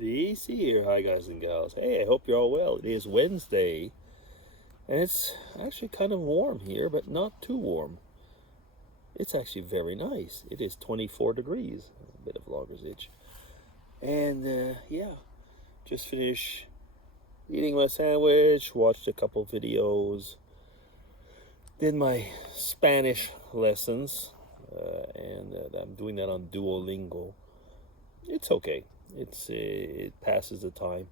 DC here. Hi, guys and gals. Hey, I hope you're all well. It is Wednesday, and it's actually kind of warm here, but not too warm. It's actually very nice. It is 24 degrees. A bit of logger's itch. And yeah, just finished eating my sandwich, watched a couple videos, did my Spanish lessons, and I'm doing that on Duolingo. It's okay. It passes the time.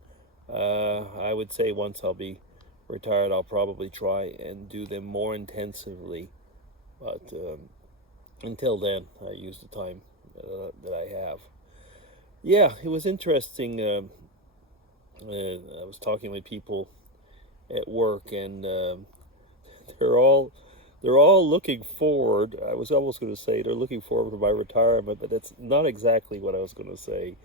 I would say once I'll be retired, I'll probably try and do them more intensively. But until then, I use the time that I have. Yeah, it was interesting. I was talking with people at work, and they're all they're all looking forward. I was almost going to say they're looking forward to my retirement, but that's not exactly what I was going to say.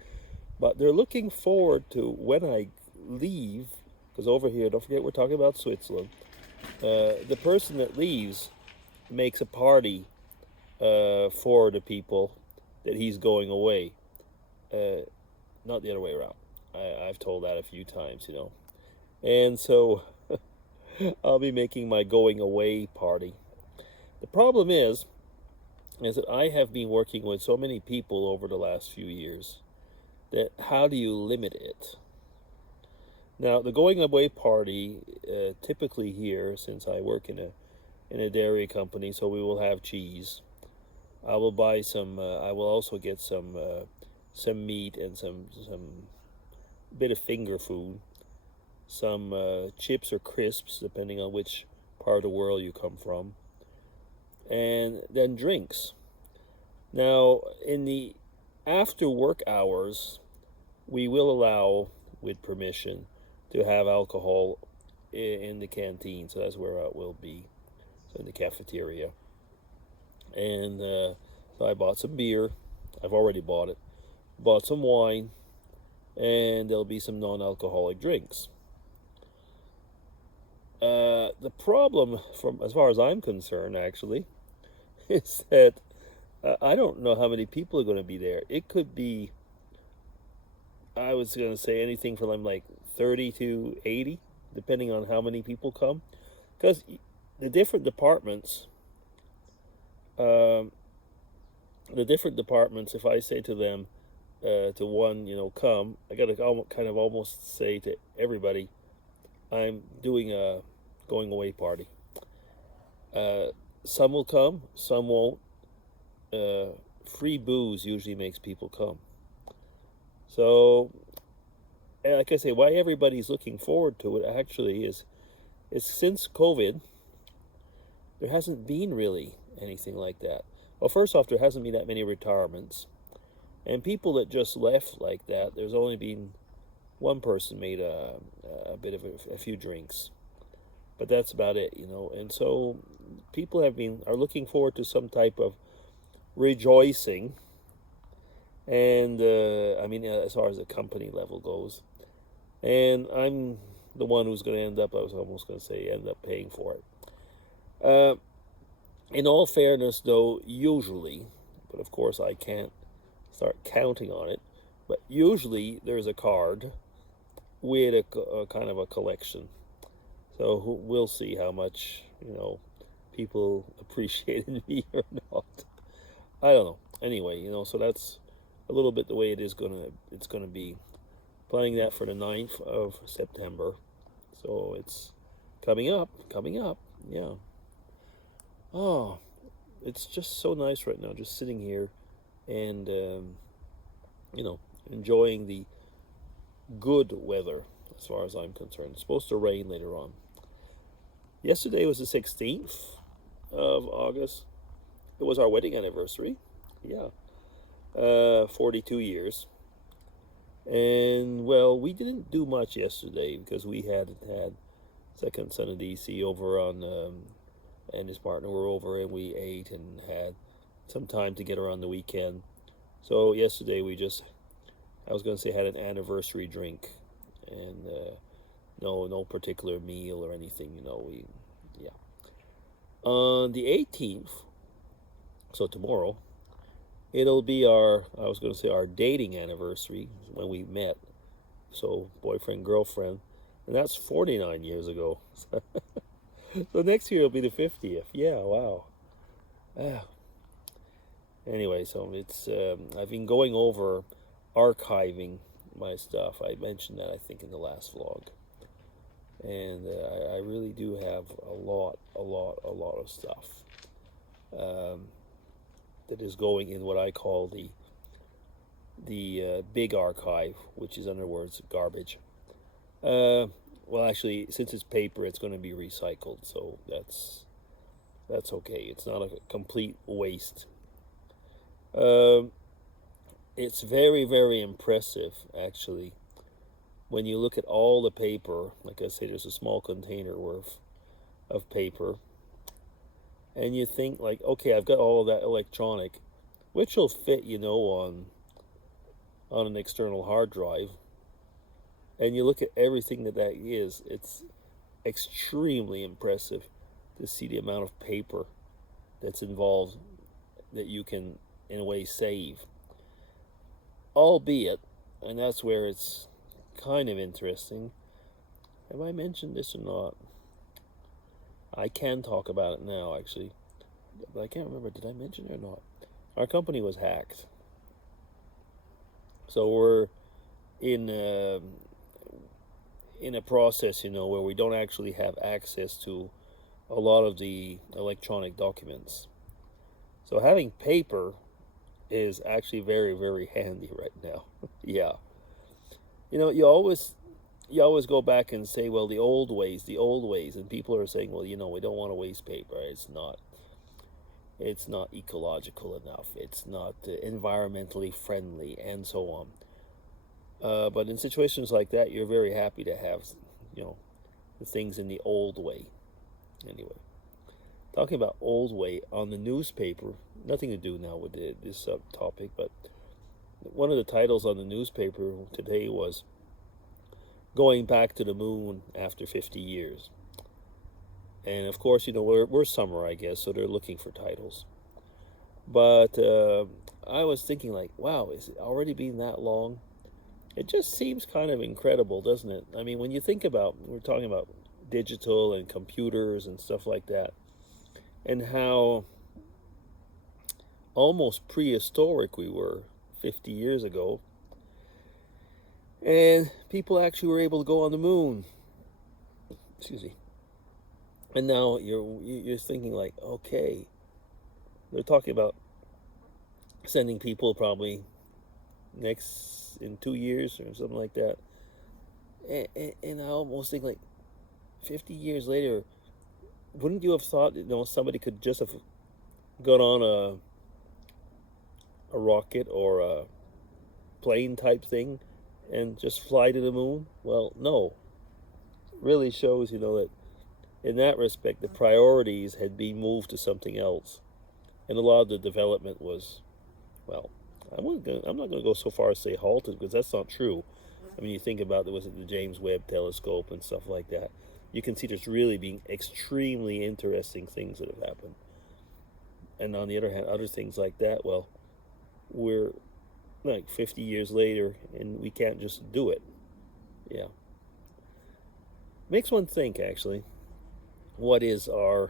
But they're looking forward to when I leave, because over here, don't forget we're talking about Switzerland. The person that leaves makes a party for the people that he's going away. Uh, Not the other way around. I've told that a few times, you know. And so I'll be making my going away party. The problem is that I have been working with so many people over the last few years that how do you limit it? Now, the going away party, typically here, since I work in a dairy company, so we will have cheese. I will buy some. I will also get some meat and some bit of finger food, some chips or crisps, depending on which part of the world you come from, and then drinks. Now, in the after work hours, we will allow, with permission, to have alcohol in the canteen. So that's where it will be, so in the cafeteria. And so I bought some beer. I've already bought it. Bought some wine, and there'll be some non-alcoholic drinks. The problem, from as far as I'm concerned, actually, is that I don't know how many people are going to be there. It could be, I was going to say anything from like 30 to 80, depending on how many people come. Because the different departments, um, if I say to them, to one, come, I got to kind of almost say to everybody, I'm doing a going away party. Uh, some will come, some won't. Free booze usually makes people come. So, and like I say, why everybody's looking forward to it actually is since COVID, there hasn't been really anything like that. Well, first off, there hasn't been that many retirements. And people that just left like that, there's only been one person made a bit of a few drinks. But that's about it, you know. And so people are looking forward to some type of rejoicing. And I mean, as far as the company level goes. And I'm the one who's going to end up, I was almost going to say, end up paying for it. Uh, in all fairness, though, usually, but of course I can't start counting on it, but usually there's a card with a kind of a collection. So we'll see how much, people appreciated me or not. I don't know. Anyway, so that's a little bit the way it's gonna be. Planning that for the 9th of September. So it's coming up. Yeah. Oh, it's just so nice right now, just sitting here and, enjoying the good weather as far as I'm concerned. It's supposed to rain later on. Yesterday was the 16th of August. It was our wedding anniversary. Yeah. 42 years. And, well, we didn't do much yesterday because we had second son of DC over on, and his partner were over, and we ate and had some time together on the weekend. So yesterday I was going to say, had an anniversary drink, and no particular meal or anything. Yeah. On the 18th, so tomorrow, it'll be I was going to say our dating anniversary when we met. so boyfriend, girlfriend, and that's 49 years ago. So next year will be the 50th. Yeah, wow. Ah. Anyway, so it's I've been going over archiving my stuff. I mentioned that I think in the last vlog, and I really do have a lot of stuff that is going in what I call the big archive, which is, in other words, garbage. Well, actually, since it's paper, it's going to be recycled, so that's okay. It's not a complete waste. It's very impressive, actually, when you look at all the paper. Like I say, there's a small container worth of paper, and you think like, okay, I've got all of that electronic, which will fit, on an external hard drive, and you look at everything that is. It's extremely impressive to see the amount of paper that's involved that you can, in a way, save. Albeit, and that's where it's kind of interesting. Have I mentioned this or not? I can talk about it now, actually, but I can't remember. Did I mention it or not? Our company was hacked, so we're in a process, where we don't actually have access to a lot of the electronic documents. So having paper is actually very handy right now. Yeah. You always go back and say, well, the old ways, and people are saying, well, we don't want to waste paper. It's not ecological enough. It's not environmentally friendly, and so on. But in situations like that, you're very happy to have, the things in the old way. Anyway, talking about old way on the newspaper, nothing to do now with this topic, but one of the titles on the newspaper today was "Going Back to the Moon After 50 Years." And of course, we're summer, I guess, so they're looking for titles. But I was thinking, like, wow, is it already been that long? It just seems kind of incredible, doesn't it? I mean, when you think about, we're talking about digital and computers and stuff like that, and how almost prehistoric we were 50 years ago, and people actually were able to go on the moon. Excuse me. And now you're thinking, like, okay, they're talking about sending people probably in 2 years or something like that. And I almost think, like, 50 years later, wouldn't you have thought, somebody could just have gone on a rocket or a plane type thing and just fly to the moon? Well, no. It really shows, that in that respect, the priorities had been moved to something else. And a lot of the development was, well, I'm not going to go so far as say halted, because that's not true. I mean, you think about the James Webb Telescope and stuff like that. You can see there's really been extremely interesting things that have happened. And on the other hand, other things like that, well, we're like 50 years later and we can't just do it. Yeah. Makes one think, actually, what is our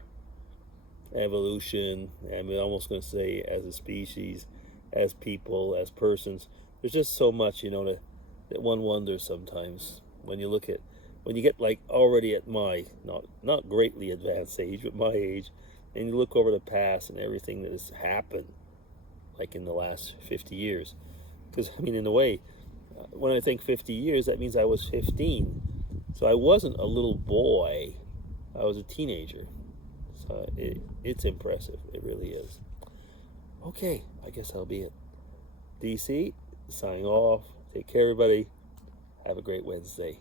evolution? I'm almost going to say, as a species, as people, as persons. There's just so much, that one wonders sometimes when you get, like, already at my not greatly advanced age, but my age, and you look over the past and everything that has happened, like in the last 50 years. Because, I mean, in a way, when I think 50 years, that means I was 15. So I wasn't a little boy, I was a teenager. So it's impressive, it really is. Okay, I guess that'll be it. DC, signing off. Take care, everybody. Have a great Wednesday.